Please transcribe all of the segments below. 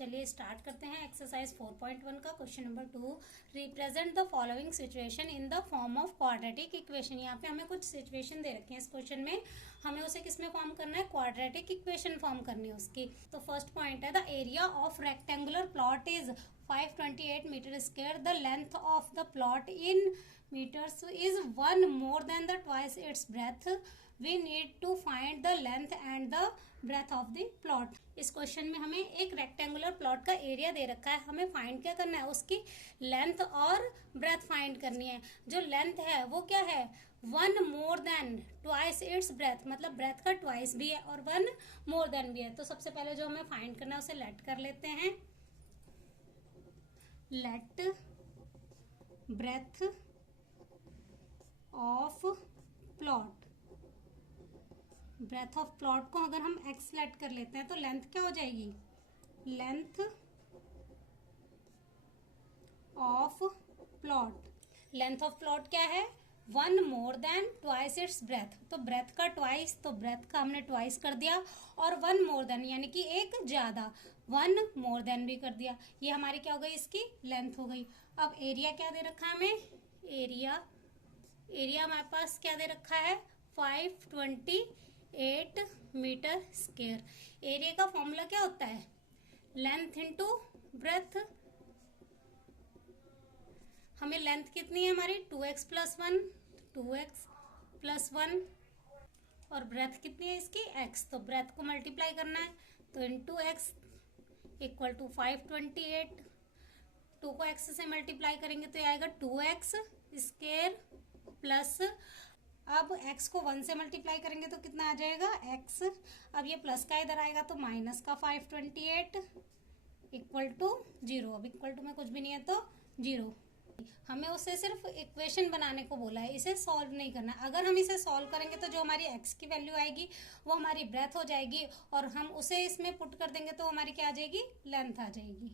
चलिए स्टार्ट करते हैं एक्सरसाइज 4.1 का question number 2। Represent the following situation in the form of quadratic equation. यहाँ पे हमें कुछ सिचुएशन दे रखे हैं इस क्वेश्चन में, हमें उसे किस में फॉर्म करना है, क्वाड्रेटिक इक्वेशन फॉर्म करनी है उसकी। तो फर्स्ट पॉइंट है the area of rectangular plot is 528 metre square, the length of the plot in meters is 1 more than the twice its breadth. We need to find the length and the breadth of the plot. इस question में हमें एक rectangular plot का area दे रखा है, हमें find क्या करना है, उसकी लेंथ और ब्रेथ फाइंड करनी है। जो लेंथ है वो क्या है, 1 more than twice its breadth, मतलब ब्रेथ का ट्वाइस भी है और 1 more than भी है। तो सबसे पहले जो हमें फाइंड करना है उसे लेट कर लेते हैं। Let breadth of plot, breadth of plot को अगर हम एक्स लेट कर लेते हैं तो लेंथ क्या हो जाएगी, length of plot. Length of plot क्या है, 1 more than twice its breadth। तो ब्रेथ का ट्वाइस, तो ब्रेथ का हमने ट्वाइस कर दिया और 1 more than यानी कि एक ज्यादा, 1 more than भी कर दिया। ये हमारी क्या हो गई, इसकी लेंथ हो गई। अब एरिया क्या दे रखा है हमें, एरिया हमारे पास क्या दे रखा है, 528 मीटर स्क्वायर। एरिया का फॉर्मूला क्या होता है, लेंथ इंटू ब्रेथ। हमें लेंथ कितनी है हमारी, 2x + 1, 2x + 1 और ब्रेथ कितनी है इसकी, x। तो ब्रेथ को मल्टीप्लाई करना है, तो इंटू x इक्वल टू 528। 2 को x से मल्टीप्लाई करेंगे तो ये आएगा 2x स्क्वायर प्लस, अब x को 1 से मल्टीप्लाई करेंगे तो कितना आ जाएगा, x। अब ये प्लस का इधर आएगा तो माइनस का 528 इक्वल टू 0। अब इक्वल टू में कुछ भी नहीं है तो 0। हमें उसे सिर्फ इक्वेशन बनाने को बोला है, इसे सॉल्व नहीं करना। अगर हम इसे सॉल्व करेंगे तो जो हमारी x की वैल्यू आएगी वो हमारी ब्रेथ हो जाएगी और हम उसे इसमें पुट कर देंगे तो हमारी क्या आ जाएगी, लेंथ आ जाएगी।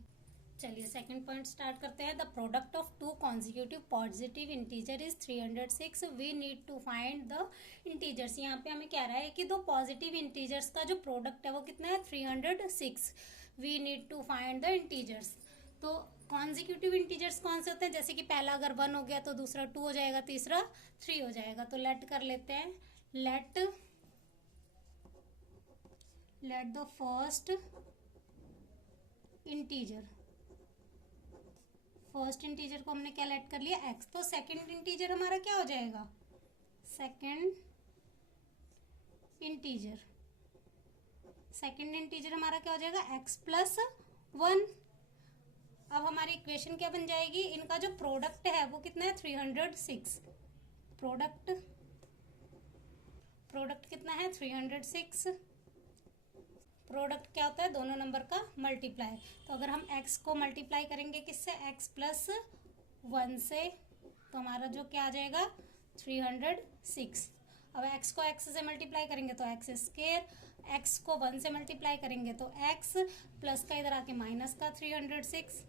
चलिए सेकंड पॉइंट स्टार्ट करते हैं। The product of 2 consecutive positive integer is 306। We need to find the integers. यहाँ पे हमें कह रहा है कि दो पॉजिटिव इंटीजर्स का जो प्रोडक्ट है वो कितना है, 306। We need to find the integers. तो कॉन्जिक्यूटिव इंटीजर्स कौन से होते हैं, जैसे कि पहला अगर 1 हो गया तो दूसरा 2 हो जाएगा, तीसरा 3 हो जाएगा। तो लेट कर लेते हैं, let the first integer, first integer को हमने क्या लेट कर लिया, x। तो सेकंड इंटीजर हमारा क्या हो जाएगा, सेकंड इंटीजर हमारा क्या हो जाएगा, x + 1। अब हमारी इक्वेशन क्या बन जाएगी, इनका जो प्रोडक्ट है वो कितना है, 306। प्रोडक्ट कितना है, 306। प्रोडक्ट क्या होता है, दोनों नंबर का मल्टीप्लाई। तो अगर हम x को मल्टीप्लाई करेंगे किससे, x + 1 से, तो हमारा जो क्या आ जाएगा, 306। अब x को x से मल्टीप्लाई करेंगे तो x स्क्वायर, x को 1 से मल्टीप्लाई करेंगे तो x प्लस का इधर आके माइनस का 306,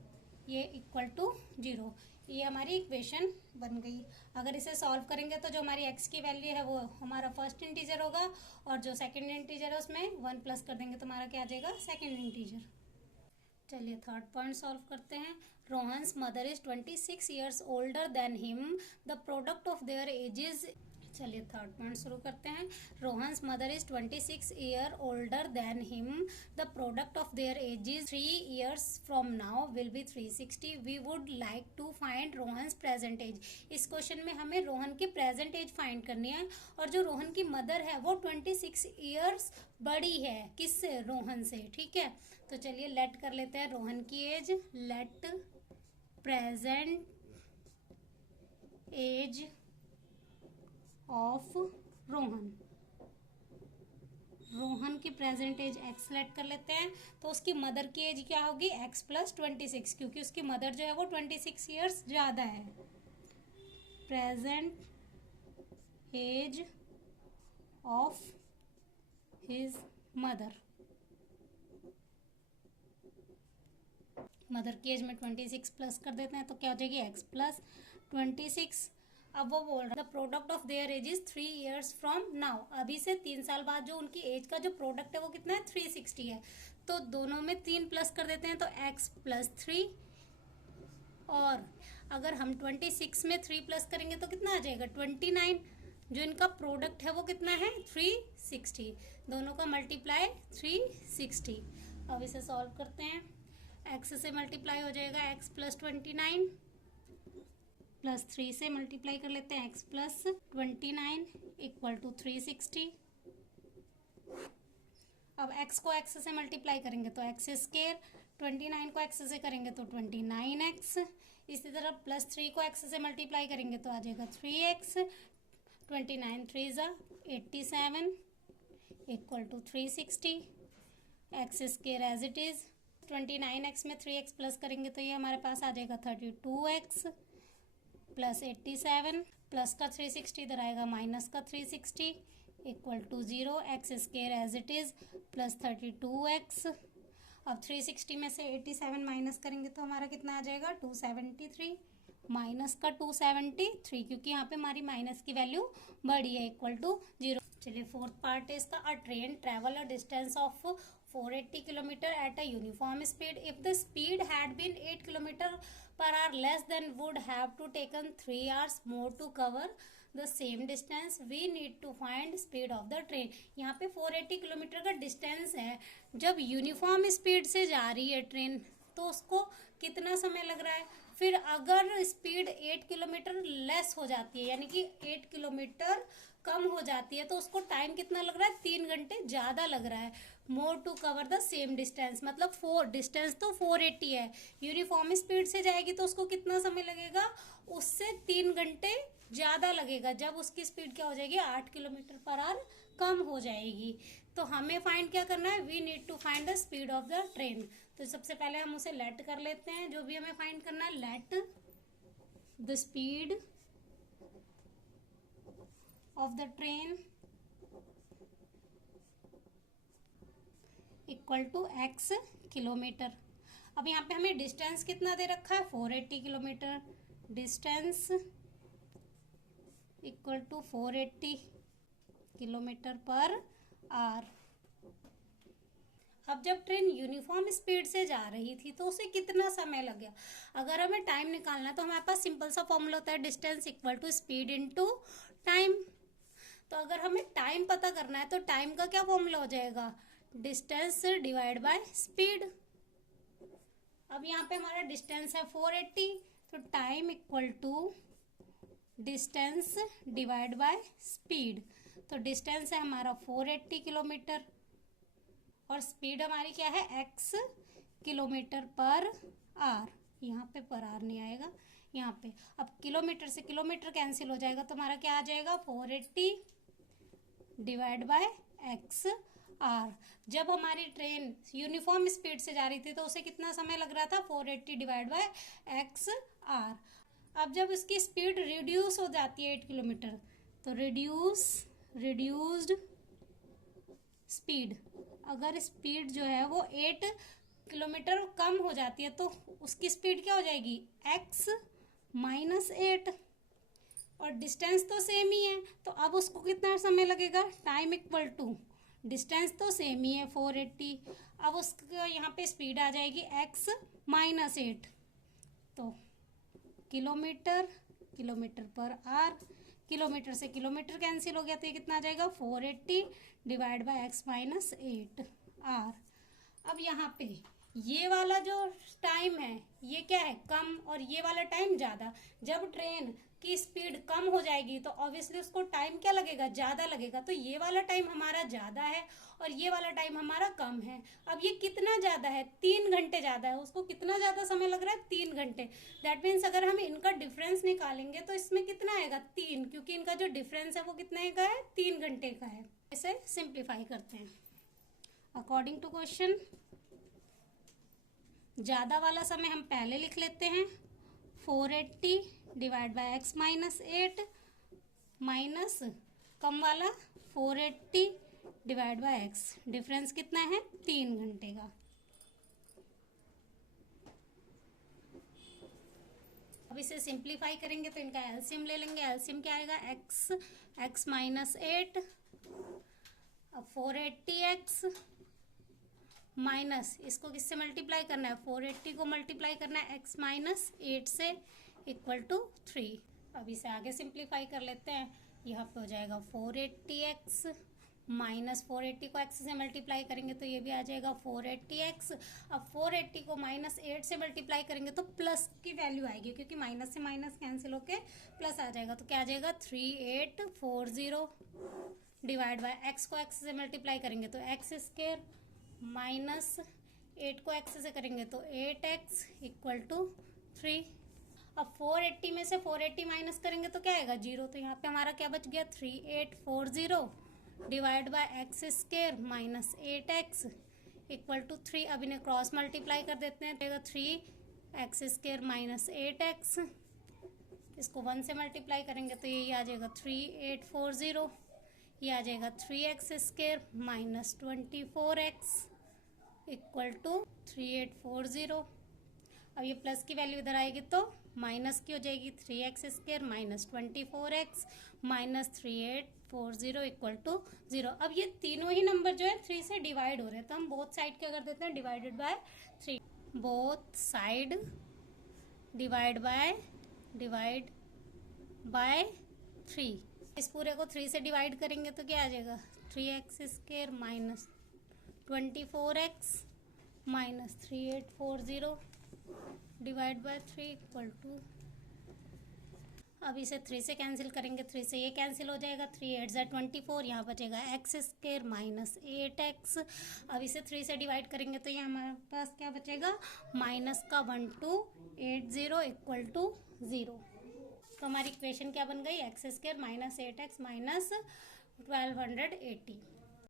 ये इक्वल टू 0। ये हमारी इक्वेशन बन गई। अगर इसे सॉल्व करेंगे तो जो हमारी x की वैल्यू है वो हमारा फर्स्ट इंटीजर होगा और जो सेकंड इंटीजर है उसमें 1 प्लस कर देंगे तो हमारा क्या आ जाएगा, सेकंड इंटीजर। चलिए थर्ड पॉइंट सॉल्व करते हैं। Rohan's mother is 26 years older than him, the product of their ages. चलिए थर्ड पॉइंट शुरू करते हैं। Rohan's mother is 26 year older than him, the product of their ages 3 years from now will be 360। We would like to find Rohan's present age. इस question में हमें रोहन की present as find करनी है और जो रोहन की मदर है वो 26 ईयर्स बड़ी है किससे, रोहन से। ठीक है, तो चलिए लेट कर लेते हैं रोहन की age. Let present age of Rohan की प्रेजेंट एज x लेट कर लेते हैं। तो उसकी मदर की एज क्या होगी, x + 26, क्योंकि उसकी मदर जो है वो 26 ईयर्स ज्यादा है। Present age of his mother की एज में 26 प्लस कर देते हैं तो क्या हो जाएगी, x + 26। अब वो बोल रहा है the product of their age is 3 years from now. अभी से 3 साल बाद जो उनकी एज का जो प्रोडक्ट है वो कितना है, 360 है। तो दोनों में 3 प्लस कर देते हैं तो x प्लस 3, और अगर हम 26 में 3 प्लस करेंगे तो कितना आ जाएगा 29। जो इनका प्रोडक्ट है वो कितना है 360, दोनों का मल्टीप्लाई 360। अब इसे सॉल्व करते हैं, x से मल्टीप्लाई हो जाएगा x प्लस 29 प्लस 3 से मल्टीप्लाई कर लेते हैं x प्लस 29 इक्वल टू 360। अब x को x से मल्टीप्लाई करेंगे तो x स्क्वायर, 29 को x से करेंगे तो 29x, इसी तरह प्लस 3 को x से मल्टीप्लाई करेंगे तो आ जाएगा 3x, 29 3 ज़ा 87 equal to 360, x square as it is, 29x में 3x प्लस करेंगे तो ये हमारे पास आ जाएगा 32x प्लस 87, प्लस का 360 इधर आएगा माइनस का 360 equal to 0, x square as it is plus 32x। अब 360 में से 87 माइनस करेंगे तो हमारा कितना आ जाएगा 273, माइनस का 273 क्योंकि यहाँ पे हमारी माइनस की वैल्यू बड़ी है इक्वल टू 0। चलिए फोर्थ पार्ट है इसका, a train travel a distance of 480 kilometre at a uniform speed if the speed had been 8 kilometre per hour less than would have to taken 3 hours more to cover the same distance, we need to find speed of the train। यहाँ पे 480 kilometre का distance है, जब uniform speed से जा रही है train तो उसको कितना समय लग रहा है। फिर अगर स्पीड 8 किलोमीटर लेस हो जाती है यानी कि 8 किलोमीटर कम हो जाती है तो उसको टाइम कितना लग रहा है 3 घंटे ज़्यादा लग रहा है। More to cover the same distance, मतलब डिस्टेंस तो 480 है, यूनिफॉर्म स्पीड से जाएगी तो उसको कितना समय लगेगा, उससे 3 घंटे ज़्यादा लगेगा जब उसकी स्पीड क्या हो जाएगी 8 किलोमीटर पर आवर कम हो जाएगी। तो हमें फाइंड क्या करना है, we need to find the speed of the train. तो सबसे पहले हम उसे लेट कर लेते हैं, जो भी हमें फाइंड करना है, let the speed of the train equal to x kilometre. अब यहाँ पे हमें डिस्टेंस कितना दे रखा है 480 kilometre, distance equal to 480 kilometre per hour. अब जब ट्रेन यूनिफॉर्म स्पीड से जा रही थी तो उसे कितना समय लग गया। अगर हमें टाइम निकालना है तो हमारे पास सिंपल सा फॉर्मूला होता है distance equal to speed into time. तो अगर हमें टाइम पता करना है तो टाइम का क्या फॉर्मूला हो जाएगा, डिस्टेंस डिवाइड बाय स्पीड। अब यहाँ पे हमारा डिस्टेंस है 480 तो time equal to distance divide by speed. तो डिस्टेंस है हमारा 480 किलोमीटर और स्पीड हमारी क्या है x किलोमीटर पर आवर। यहाँ पे पर आवर नहीं आएगा यहाँ पे। अब किलोमीटर से किलोमीटर कैंसिल हो जाएगा तो हमारा क्या आ जाएगा 480 डिवाइड बाय x आवर। जब हमारी ट्रेन यूनिफॉर्म स्पीड से जा रही थी तो उसे कितना समय लग रहा था 480 डिवाइड बाय x आवर। अब जब इसकी स्पीड रिड्यूस हो जाती है 8 किलोमीटर तो रिड्यूस्ड स्पीड, अगर स्पीड जो है वो 8 किलोमीटर कम हो जाती है तो उसकी स्पीड क्या हो जाएगी x माइनस 8 और डिस्टेंस तो सेम ही है तो अब उसको कितना समय लगेगा, टाइम इक्वल टू डिस्टेंस तो सेम ही है 480, अब उसका यहाँ पे स्पीड आ जाएगी x माइनस 8 तो किलोमीटर पर आवर, किलोमीटर से किलोमीटर कैंसिल हो गया तो ये कितना आ जाएगा 480 divide by x minus 8 hour. अब यहाँ पे ये वाला जो टाइम है ये क्या है कम और ये वाला टाइम ज़्यादा। जब ट्रेन की स्पीड कम हो जाएगी तो ऑब्वियसली उसको टाइम क्या लगेगा ज़्यादा लगेगा, तो ये वाला टाइम हमारा ज़्यादा है और ये वाला टाइम हमारा कम है। अब ये कितना ज़्यादा है 3 घंटे ज़्यादा है, उसको कितना ज़्यादा समय लग रहा है 3 घंटे। दैट मीन्स अगर हम इनका डिफरेंस निकालेंगे तो इसमें कितना आएगा 3, क्योंकि इनका जो डिफरेंस है वो कितने का है 3 घंटे का है। इसे सिंप्लीफाई करते हैं अकॉर्डिंग टू क्वेश्चन। ज़्यादा वाला समय हम पहले लिख लेते हैं 480 divide by x minus 8 minus कम वाला 480 डिवाइड बाय x, डिफरेंस कितना है 3 घंटे का। अब इसे सिंप्लीफाई करेंगे तो इनका एलसीएम ले लेंगे। एलसीएम क्या आएगा x माइनस 8, अब 480x माइनस इसको किससे मल्टीप्लाई करना है, 480 को मल्टीप्लाई करना है x माइनस 8 से इक्वल टू 3। अब इसे आगे सिंप्लीफाई कर लेते हैं। यहाँ पे हो जाएगा 480x माइनस 480 को x से मल्टीप्लाई करेंगे तो ये भी आ जाएगा 480x। अब 480 को माइनस 8 से मल्टीप्लाई करेंगे तो प्लस की वैल्यू आएगी, क्योंकि माइनस से माइनस कैंसिल होके प्लस आ जाएगा। तो क्या आ जाएगा 3840 डिवाइड बाय x को x से मल्टीप्लाई करेंगे तो x स्क्वायर माइनस 8 को x से करेंगे तो 8x इक्वल टू 3। अब 480 में से 480 माइनस करेंगे तो क्या आएगा 0। तो यहाँ पे हमारा क्या बच गया 3840 divide by x square minus 8x equal to 3। अब इन्हें क्रॉस मल्टीप्लाई कर देते हैं तो 3x स्क्वायर माइनस 8x, इसको 1 से मल्टीप्लाई करेंगे तो ये आ जाएगा 3840, ये आ जाएगा 3x square minus 24x equal to 3840। अब ये प्लस की वैल्यू इधर आएगी तो माइनस की हो जाएगी 3x square minus 24x minus 3840 equal to 0। अब ये तीनों ही नंबर जो है 3 से डिवाइड हो रहे हैं तो हम बोथ साइड क्या कर देते हैं divided by 3, both side divide by 3। इस पूरे को 3 से डिवाइड करेंगे तो क्या आ जाएगा 3x square minus 24x minus 3840 divide by 3 equal to, अब इसे 3 से कैंसिल करेंगे, 3 से ये कैंसिल हो जाएगा, 3 8 ज़ा 24, यहाँ बचेगा x स्क्वायर माइनस 8x। अब इसे 3 से डिवाइड करेंगे तो ये हमारे पास क्या बचेगा माइनस का 1280 इक्वल टू 0। तो हमारी इक्वेशन क्या बन गई x square minus 8x minus 1280।